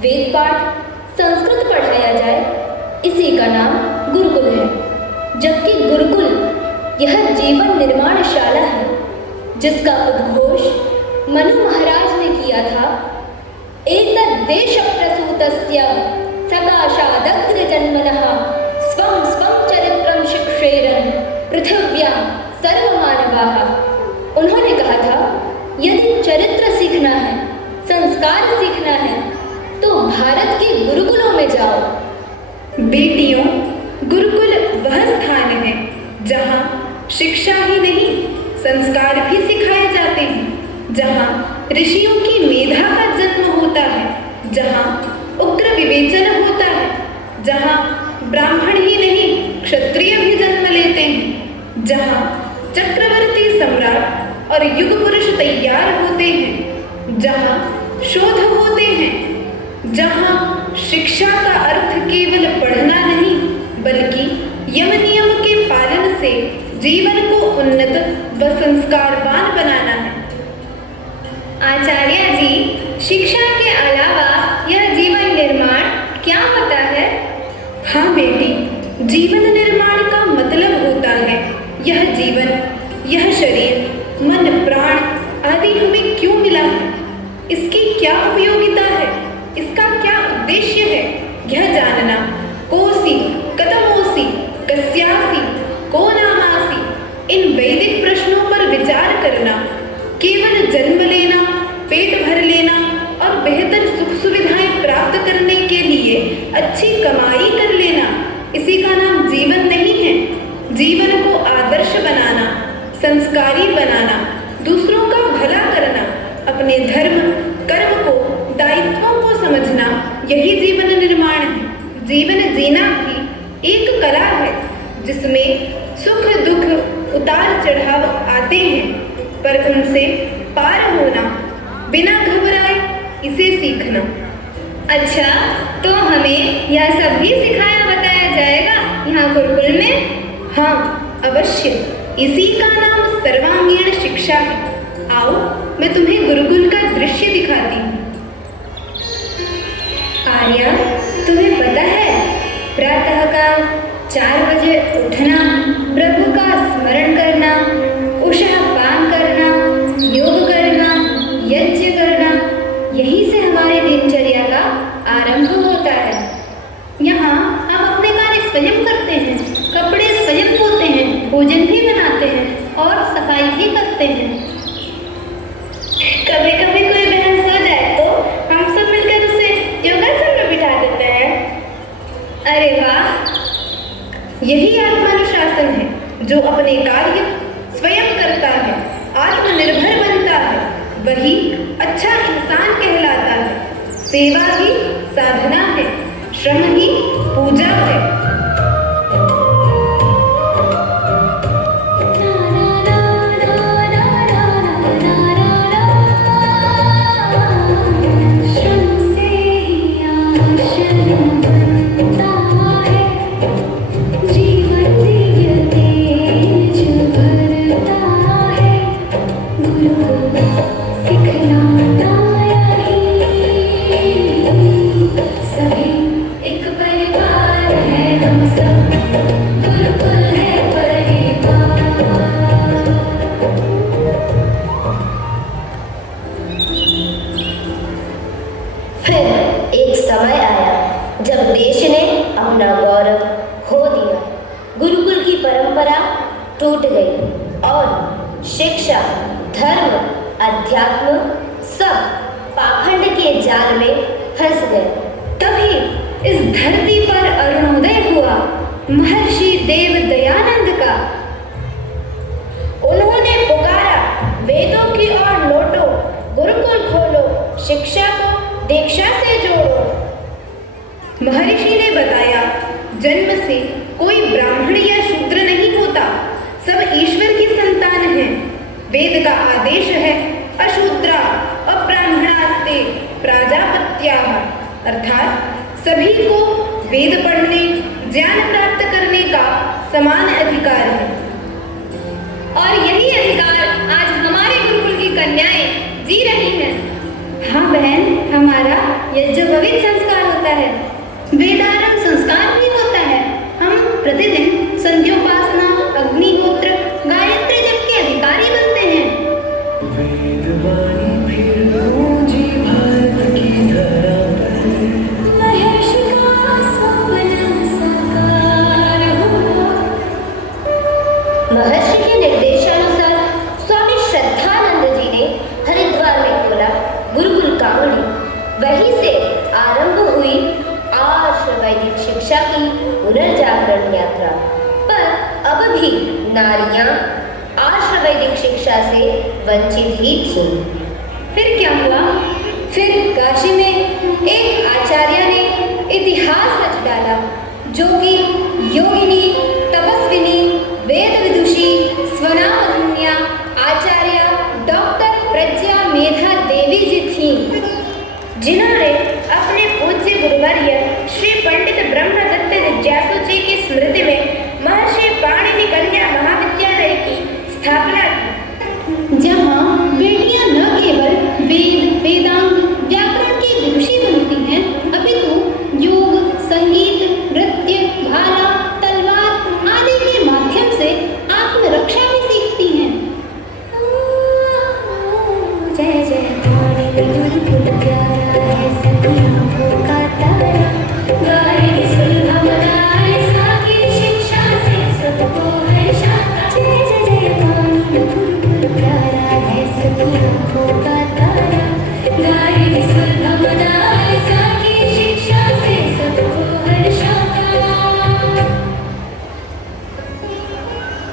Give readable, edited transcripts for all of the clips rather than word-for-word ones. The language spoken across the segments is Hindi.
वेद पाठ संस्कृत पढ़ाया जाए, इसी का नाम गुरुकुल है। जबकि गुरुकुल यह जीवन निर्माणशाला है जिसका उद्घोष मनु महाराज ने किया था। एतद् देश प्रसूतस्य सकाशादग्रजन्मनः स्वं स्वं चरित्रं शिक्षेरन् पृथिव्यां सर्वमानवाः। उन्होंने कहा था, यदि चरित्र सीखना है, संस्कार सीखना है तो भारत के गुरुकुलों में जाओ। बेटियों, गुरुकुल वह स्थान है जहाँ शिक्षा ही नहीं संस्कार भी सिखाए जाते हैं, जहाँ ऋषियों की मेधा का जन्म होता है, जहाँ उग्र विवेचन होता है, जहाँ ब्राह्मण ही नहीं क्षत्रिय भी जन्म लेते हैं, जहाँ चक्रवर्ती सम्राट और युग पुरुष तैयार होते हैं, जहाँ शोध होते हैं, जहाँ शिक्षा का अर्थ केवल पढ़ना नहीं बल्कि यम नियम के पालन से जीवन को उन्नत व संस्कारवान बनाना है। आचार्य जी, शिक्षा के अलावा यह जीवन निर्माण क्या होता है? हाँ बेटी, जीवन निर्माण का मतलब होता है यह जीवन, यह शरीर, मन, प्राण आदि हमें क्यों मिला है, इसकी क्या उपयोगिता है, इसका क्या उद्देश्य है, यह जानना। कोसी, कतमोसी, कस्यासी, को नामासी, इन वैदिक प्रश्नों पर विचार करना। केवल जन्म लेना, पेट भर लेना और बेहतर सुख सुविधाएं प्राप्त करने के लिए अच्छी कमाई कर लेना, इसी का नाम जीवन नहीं है। जीवन को आदर्श बनाना, संस्कारी बनाना, दूसरों का भला करना, अपने धर्म कर्म को, दायित्वों को समझना, यही जीवन निर्माण है। जीवन जीना भी एक कला है जिसमें सुख दुख उतार चढ़ाव आते हैं, पर उनसे पार होना, बिना घबराए इसे सीखना। अच्छा, तो हमें यह सब भी सिखाया बताया जाएगा यहाँ गुरुकुल में? हाँ अवश्य, इसी का नाम सर्वांगीण शिक्षा है। आओ मैं तुम्हें गुरुकुल का दृश्य दिखाती हूँ। आर्या, तुम्हें पता है प्रातःकाल 4 बजे उठना, प्रभु का स्मरण करना, उषा पान करना, योग करना, यज्ञ करना, यही से हमारी दिनचर्या का आरंभ होता है। यहाँ हम अपने कार्य स्वयं करते हैं, कपड़े स्वयं धोते हैं, भोजन भी बनाते हैं और सफाई भी करते हैं। कभी कभी कोई बहन सो जाए तो हम सब मिलकर उसे योगासन में बिठा देते हैं। अरे वाह, यही आत्मानुशासन है जो अपने कार्य स्वयं करता है, आत्मनिर्भर बनता है, वही अच्छा इंसान कहलाता है। सेवा ही साधना है, श्रम ही पूजा है। टूट गई और शिक्षा, धर्म, अध्यात्म सब पाखंड के जाल में फंस गए। तभी इस धरती पर अरुणोदय हुआ महर्षि देव दयानंद का। उन्होंने पुकारा, वेदों की ओर लौटो, गुरुकुल खोलो, शिक्षा को दीक्षा से जोड़ो। महर्षि ने बताया, जन्म से कोई ब्राह्मण या शूद्र नहीं होता, सब ईश्वर की संतान हैं। वेद का आदेश है, अशूद्रा अब्राह्मणास्ते प्राजापत्याः, अर्थात सभी को वेद पढ़ने, ज्ञान प्राप्त करने का समान अधिकार है। और यही अधिकार आज हमारे गुरुकुल की कन्याएं जी रही हैं। हाँ बहन, हमारा यज्ञोपवीत संस्कार होता है। वेदारंभ संस्कार भी होता है। हम प्रतिदिन संध्योपासना, अग्निहोत्र, गायत्री जप के अधिकारी बनते हैं। वेदवाणी फिर गूंजी भारत की धरा पर, महर्षि का स्वप्न साकार हुआ। महर्षि के निर्देशानुसार स्वामी श्रद्धानंद जी ने हरिद्वार में खोला गुरुकुल कावड़ी। वहीं से आरंभ हुई आर्ष वैदिक शिक्षा की पुनर्जागरण यात्रा। पर अब भी नारियां आर्ष वैदिक शिक्षा से वंचित ही थीं। फिर क्या हुआ? फिर काशी में एक आचार्य ने इतिहास रच डाला, जो कि योगिनी, तपस्विनी, वेद विदुषी, स्वनामधन्या आचार्य डॉक्टर प्रज्ञा मेधा देवी जी थीं, जिन्होंने अपने पूज्य गुरुवर्य श्री पंडित ब्रह्मदत्त जिज्ञासु जी की स्मृति में महर्षि पाणिनि कन्या महाविद्यालय की स्थापना की, जहाँ बेटियां न केवल वेद, वेदांग, व्याकरण की विदुषी बनती हैं, अपितु योग, संगीत, नृत्य, भाला, तलवार आदि के माध्यम से आत्मरक्षा भी सीखती हैं। जय जय पाणिनि गुरुकुल प्यारा है, सभी आँखों का तारा। गाए सुलभमनाए साकी शिक्षा से सबको है शाखा। जय जय जय पाणिनि गुरुकुल प्यारा है, सभी आँखों का तारा। गाए सुलभमनाए साकी शिक्षा से सबको है शाखा।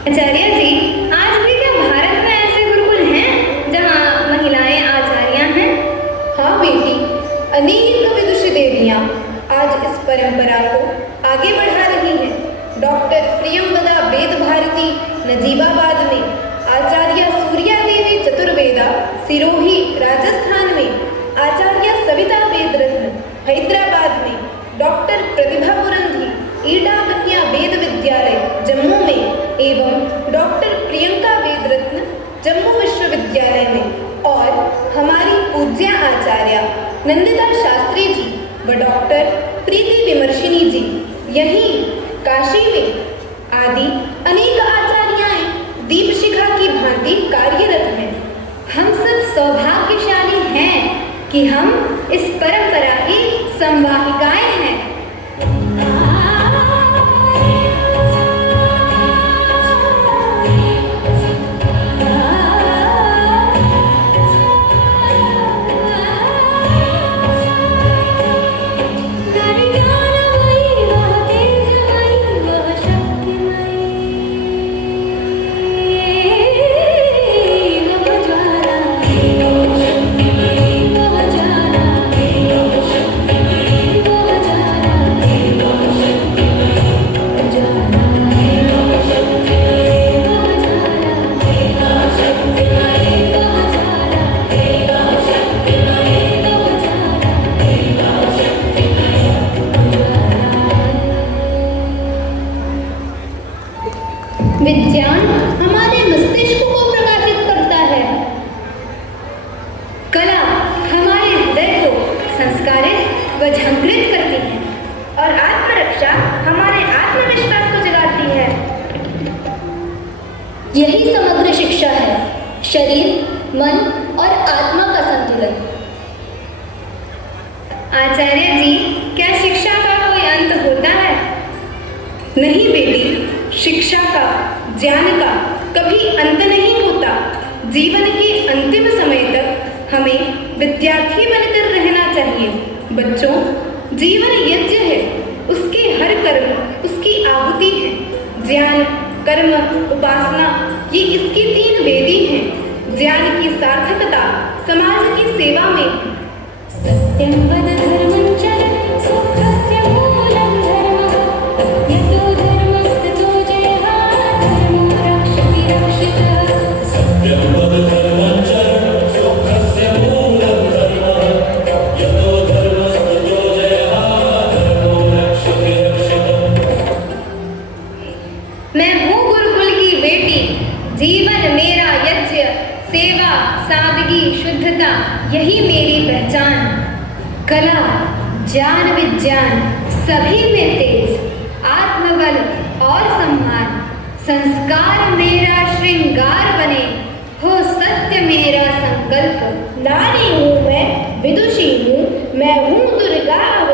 आचार्य जी, आज भी क्या भारत में ऐसे गुरुकुल हैं जहाँ महिलाएं आचार्य हैं? हाँ बेटी, अनेक विदुषी देवियाँ आज इस परंपरा को आगे बढ़ा रही हैं। डॉक्टर प्रियंवदा वेद भारती नजीबाबाद में, आचार्य सूर्या देवी चतुर्वेदा सिरोही राजस्थान में, आचार्य सविता वेद रत्न हैदराबाद में, डॉक्टर प्रतिभा पुरंधी ईडा कन्या वेद विद्यालय जम्मू में एवं डॉक्टर प्रियंका वेद रत्न जम्मू विश्वविद्यालय में, और हमारी पूज्य आचार्य नंदिता शास्त्री जी व डॉक्टर प्रीति विमर्शिनी जी यहीं काशी में आदि अनेक आचार्याएं दीपशिखा की भांति कार्यरत हैं। हम सब सौभाग्यशाली हैं कि हम इस परंपरा की संवाहिकाएं हैं। विज्ञान हमारे मस्तिष्क को प्रकाशित करता है। कला हमारे हृदय को संस्कारित व झंकृत करती है, और आत्मरक्षा हमारे आत्मविश्वास को जगाती है। यही समग्र शिक्षा है, शरीर, मन और आत्मा का संतुलन। आचार्य जी, क्या शिक्षा का कोई अंत होता है? नहीं बेटी, शिक्षा का, ज्ञान का कभी अंत नहीं होता। जीवन के अंतिम समय तक हमें विद्यार्थी बनकर रहना चाहिए। बच्चों, जीवन यज्ञ है, उसके हर कर्म उसकी आहुति है। ज्ञान, कर्म, उपासना ये इसकी 3 वेदी हैं। ज्ञान की सार्थकता समाज की सेवा में है। सत्यं वद धर्मं चर सुखस्य मूलं धर्मः। यतो धर्मस्ततो जयः, धर्मो रक्षति रक्षितः। सत्यं वद धर्मं चर सुखस्य मूलं धर्मः। यतो धर्मस्ततो जयः, धर्मो रक्षति रक्षितः। मैं हूँ गुरुकुल की बेटी। जीवन मेरा यज्ञ, सेवा, सादगी, शुद्धता यही मेरी पहचान विज्ञान सभी में तेज, आत्मबल और सम्मान, संस्कार मेरा श्रृंगार बने, हो सत्य मेरा संकल्प। नारी हूँ मैं, विदुषी हूँ, मैं हूँ दुर्गा